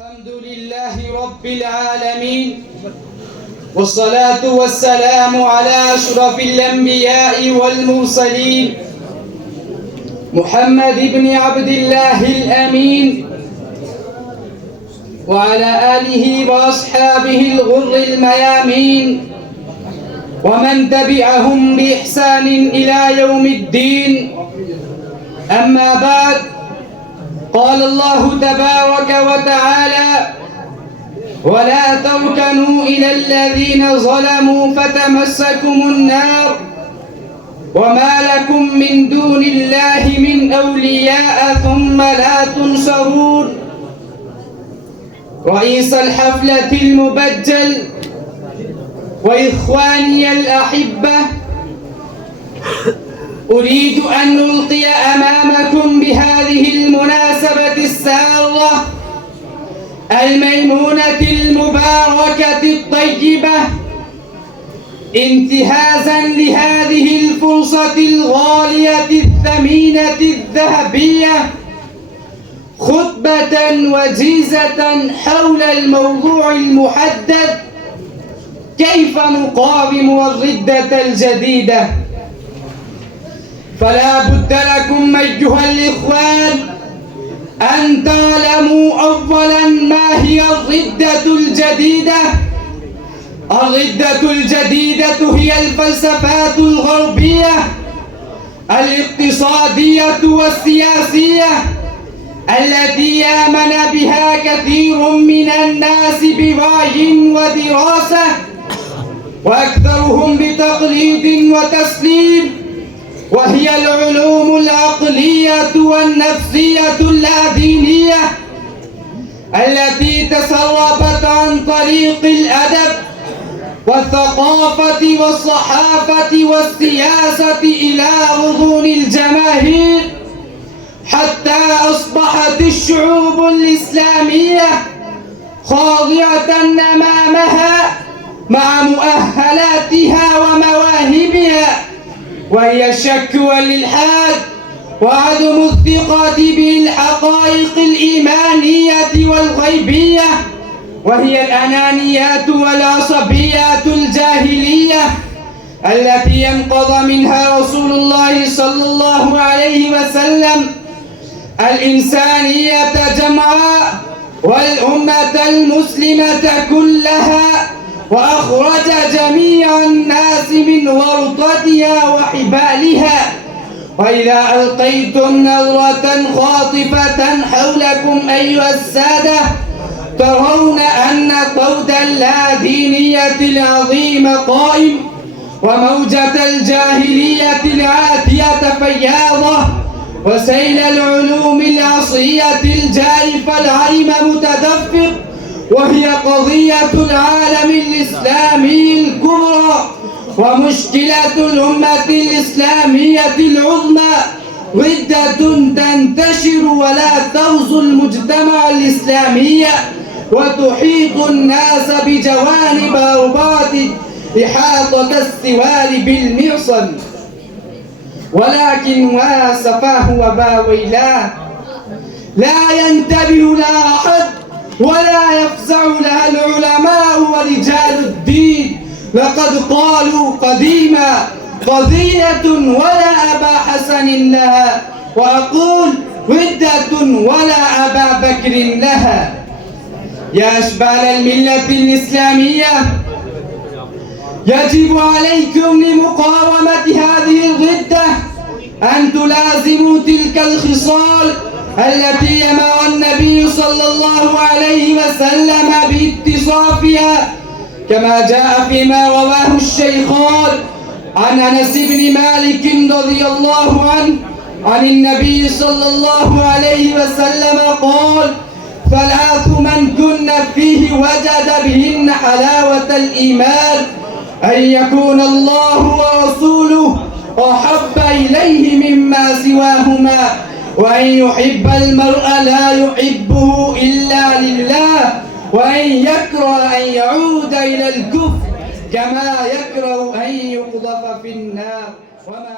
الحمد لله رب العالمين، والصلاة والسلام على أشرف الأنبياء والمرسلين محمد بن عبد الله الأمين وعلى آله وأصحابه الغر الميامين ومن تبعهم بإحسان إلى يوم الدين. أما بعد، قال الله تبارك وتعالى: ولا تركنوا إلى الذين ظلموا فتمسكم النار وما لكم من دون الله من أولياء ثم لا تنصرون. رئيس الحفلة المبجل وإخواني الأحبة، أريد أن ألقي أمامكم بهذه المناسبة السارة الميمونة المباركة الطيبة انتهازا لهذه الفرصة الغالية الثمينة الذهبية خطبة وجيزة حول الموضوع المحدد: كيف نقاوم الردة الجديدة؟ فلا بد لكم أيها الإخوان أن تعلموا أولا ما هي الردة الجديدة. الردة الجديدة هي الفلسفات الغربية الاقتصادية والسياسية التي آمن بها كثير من الناس بوعي ودراسة، وأكثرهم بتقليد وتسليم، وهي العلوم العقلية والنفسية اللادينية التي تسربت عن طريق الأدب والثقافة والصحافة والسياسة إلى أذن الجماهير، حتى أصبحت الشعوب الإسلامية خاضعة أمامها مع مؤهلاتها ومواهبها، وهي الشك والإلحاد وعدم الثقة بالحقائق الإيمانية والغيبية، وهي الأنانيات والعصبيات الجاهلية التي ينقض منها رسول الله صلى الله عليه وسلم الإنسانية جمعاء والأمة المسلمة كلها، وأخرج جميع الناس من ورطتها وحبالها. وإذا ألقيتم نظرة خاطفة حولكم أيها السادة، ترون أن طود اللادينية العظيم قائم، وموجة الجاهلية العاتية فياضة، وسيل العلوم العصرية الجارفة العرم متدفق، وهي قضية العالم الإسلامي الكبرى ومشكلة الأمة الإسلامية العظمى. ردة تنتشر ولا تغزو المجتمع الإسلامي وتحيط الناس بجوانب أربعة إحاطة السوال بالمرصد، ولكن واسفاه وباويلاه لا ينتبه لها أحد ولا يفزع لها العلماء ورجال الدين. لقد قالوا قديما: قضية ولا أبا حسن لها، وأقول: ردة ولا أبا بكر لها. يا أشبال الملة الإسلامية، يجب عليكم لمقاومة هذه الردة أن تلازموا تلك الخصال التي أمر النبي صلى الله عليه وسلم باتصافها، كما جاء فيما رواه الشيخان عن أنس بن مالك رضي الله عنه عن النبي صلى الله عليه وسلم قال: ثلاث من كن فيه وجد بهن حلاوة الإيمان: أن يكون الله ورسوله أحب إليه مما سواهما، وأن يحب المرء لا يحبه إلا لله، وأن يكره أن يعود إلى الكفر كما يكره أن يقذف في النار. وما